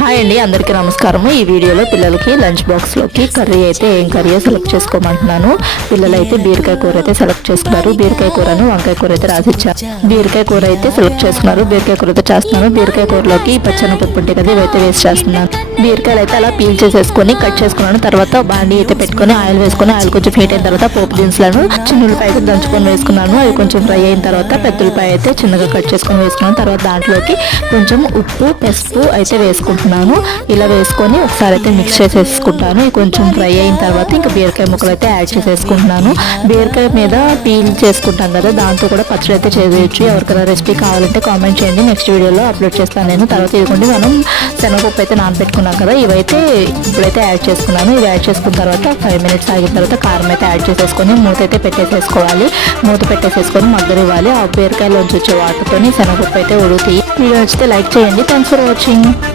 Hi అండి, అందరికీ నమస్కారము. ఈ వీడియోలో పిల్లలకి లంచ్ బాక్స్లోకి కర్రీ అయితే ఏం కర్రీయో సెలెక్ట్ చేసుకోమంటున్నాను. పిల్లలు అయితే బీరకాయ కూర అయితే సెలెక్ట్ చేసుకున్నారు. బీరకాయ కూరను వంకాయ కూర అయితే రాసిచ్చారు. బీరకాయ కూర అయితే సెలెక్ట్ చేసుకున్నారు. బీరకాయ కూర అయితే చేస్తున్నాను. బీరకాయ కూరలోకి పచ్చనపప్పు ఉంటే కదా ఇవైతే వేస్ట్ చేస్తున్నాను. బీరకాయలు అయితే అలా పీల్ చేసేసుకొని కట్ చేసుకున్నాను. తర్వాత బాండి అయితే పెట్టుకొని ఆయిల్ వేసుకొని ఆయిల్ కొంచెం హీట్ అయిన తర్వాత పోపు దినుసులను చిన్నులపాయ అయితే దంచుకొని వేసుకున్నాను. అవి కొంచెం ఫ్రై అయిన తర్వాత పెద్దలపాయ అయితే చిన్నగా కట్ చేసుకొని వేసుకున్నాను. తర్వాత దాంట్లోకి కొంచెం ఉప్పు పసుపు అయితే వేసుకుంటున్నాను. ఇలా వేసుకొని ఒకసారి అయితే మిక్స్ చేసేసుకుంటాను. కొంచెం ఫ్రై అయిన తర్వాత ఇంకా బీరకాయ ముక్కలు అయితే యాడ్ చేసేసుకుంటున్నాను. బీరకాయ మీద పీల్ చేసుకుంటాం కదా, దాంతో కూడా పచ్చడి అయితే చేయవచ్చు. ఎవరికైనా రెసిపీ కావాలంటే కామెంట్ చేయండి, నెక్స్ట్ వీడియోలో అప్లోడ్ చేస్తాను నేను. తర్వాత ఇదిగోండి మనం శనగపప్పు అయితే నానబెట్టుకున్నాం కదా, ఇవైతే ఇప్పుడైతే యాడ్ చేసుకున్నాను. ఇవి యాడ్ చేసుకున్న తర్వాత 5 మినిట్స్ ఆగిన తర్వాత కారం అయితే యాడ్ చేసేసుకొని మూత అయితే పెట్టేసేసుకోవాలి. మూత పెట్టేసేసుకొని మగ్గనివ్వాలి. ఆ బీరకాయలోంచి వచ్చే వాటర్తోని శనగపప్పు అయితే ఉడుకుతాయి. వీడియో నచ్చితే లైక్ చేయండి. Thanks for watching.